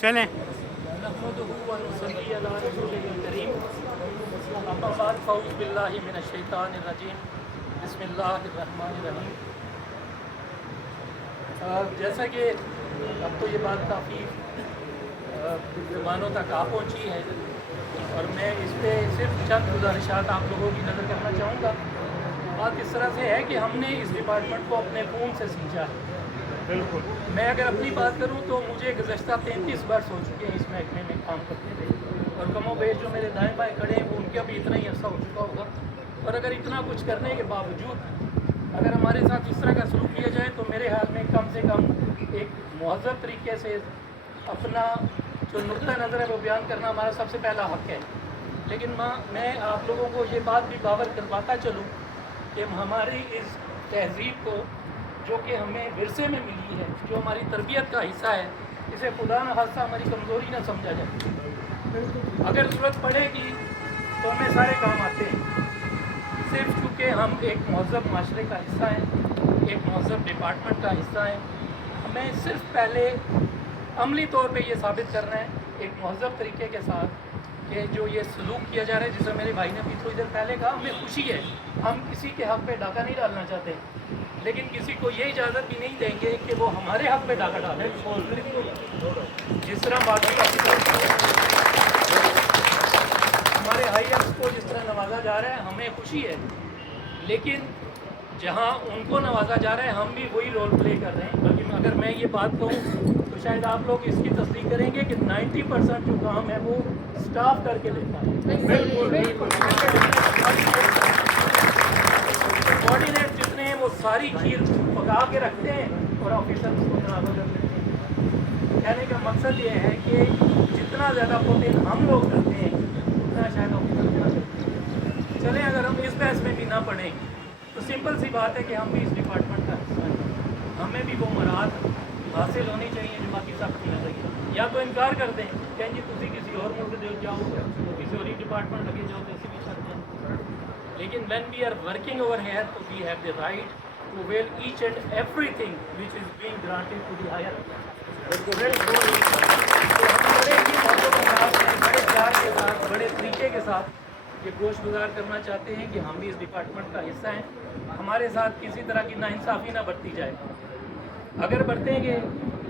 چلیں نحمدہ و نصلی علی رسولہ الکریم اما بعد فاعوذ باللہ من الشیطان الرجیم بسم اللہ الرحمن الرحیم۔ جیسا کہ اب تو یہ بات کافی زبانوں تک آ پہنچی ہے اور میں اس پہ صرف چند گزارشات آپ لوگوں کی نظر کرنا چاہوں گا۔ بات اس طرح سے ہے کہ ہم نے اس ڈپارٹمنٹ کو اپنے خون سے سینچا ہے۔ بالکل میں اگر اپنی بات کروں تو مجھے گزشتہ 33 برس ہو چکے ہیں اس محکمے میں کام کرتے تھے، اور کم و بیش جو میرے دائیں بائیں کھڑے ہیں وہ ان کا بھی اتنا ہی عرصہ ہو چکا ہوگا۔ اور اگر اتنا کچھ کرنے کے باوجود اگر ہمارے ساتھ اس طرح کا سلوک کیا جائے تو میرے خیال میں کم سے کم ایک مہذب طریقے سے اپنا جو نقطہ نظر ہے وہ بیان کرنا ہمارا سب سے پہلا حق ہے۔ لیکن میں آپ لوگوں کو یہ بات بھی باور کرواتا چلوں کہ ہماری اس تہذیب کو جو کہ ہمیں ورثے میں ملی ہے، جو ہماری تربیت کا حصہ ہے، اسے خدا نہ خواستہ ہماری کمزوری نہ سمجھا جائے۔ اگر ضرورت پڑے گی تو ہمیں سارے کام آتے ہیں، صرف چونکہ ہم ایک مہذب معاشرے کا حصہ ہیں، ایک مہذب ڈپارٹمنٹ کا حصہ ہیں، ہمیں صرف پہلے عملی طور پہ یہ ثابت کرنا ہے ایک مہذب طریقے کے ساتھ کہ جو یہ سلوک کیا جا رہا ہے، جسے میرے بھائی نے بھی تھوڑی دیر پہلے کہا، ہمیں خوشی ہے، ہم کسی کے حق پہ ڈاکہ نہیں ڈالنا چاہتے، لیکن کسی کو یہ اجازت بھی نہیں دیں گے کہ وہ ہمارے حق پہ ڈاکہ ڈالے۔ جس طرح باقی ہمارے ہائی ایپس کو جس طرح نوازا جا رہا ہے ہمیں خوشی ہے، لیکن جہاں ان کو نوازا جا رہا ہے ہم بھی وہی رول پلے کر رہے ہیں۔ بلکہ اگر میں یہ بات کہوں تو شاید آپ لوگ اس کی تصدیق کریں گے کہ 90% جو کام ہے وہ اسٹاف کر کے لیتا ہے۔ کوآرڈینیٹ جتنے ہیں وہ ساری کھیر پکا کے رکھتے ہیں اور آفیسر اس کو برابر کر دیتے ہیں۔ کہنے کا مقصد یہ ہے کہ جتنا زیادہ پروٹین ہم لوگ کرتے ہیں اتنا شاید آفیسر نہ کرتے ہیں۔ چلیں اگر ہم اس بحث میں بھی نہ پڑیں تو سمپل سی بات ہے کہ ہم بھی اس ڈپارٹمنٹ کا حصہ ہیں، ہمیں بھی وہ مراحت حاصل ہونی چاہیے جو باقی سب کی نظر ہے۔ یا تو انکار کر دیں کہ جی تسی کسی اور ملک دے جاؤ، کسی اور ڈپارٹمنٹ لگے جاؤ تو اسی بھی چل جائیں، لیکن when we are working over here so we have the right to avail each and everything which is being granted to the higher بڑے پیار کے ساتھ بڑے طریقے کے ساتھ یہ گوش گزار کرنا چاہتے ہیں کہ ہم بھی اس ڈپارٹمنٹ کا حصہ ہیں، ہمارے ساتھ کسی طرح کی ناانصافی نہ برتی جائے۔ اگر برتیں گے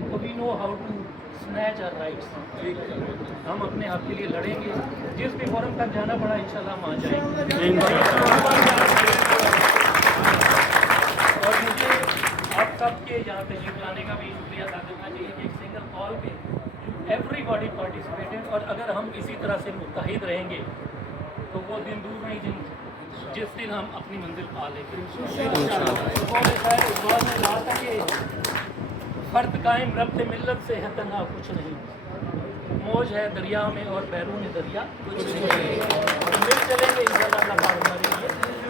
تو we know how to snatch our rights, ہم اپنے حق کے لیے لڑیں گے، جس بھی فورم تک جانا پڑا انشاءاللہ ہم آ جائیں گے۔ اور مجھے آپ سب کے یہاں تشریف لانے کا بھی شکریہ ادا کرنا چاہیے کہ ایک سنگل کال پہ ایوری باڈی پارٹیسپیٹڈ، اور اگر ہم اسی طرح سے متحد رہیں گے تو وہ دن دور نہیں جس دن ہم اپنی منزل پا لیں گے۔ فرد قائم ربط ملت سے ہے تنہا کچھ نہیں، موج ہے دریا میں اور بیرون دریا کچھ نہیں، مل چلیں گے انشاءاللہ اللہ پاک ہمارے لیے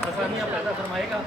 آسانیاں پیدا فرمائے گا۔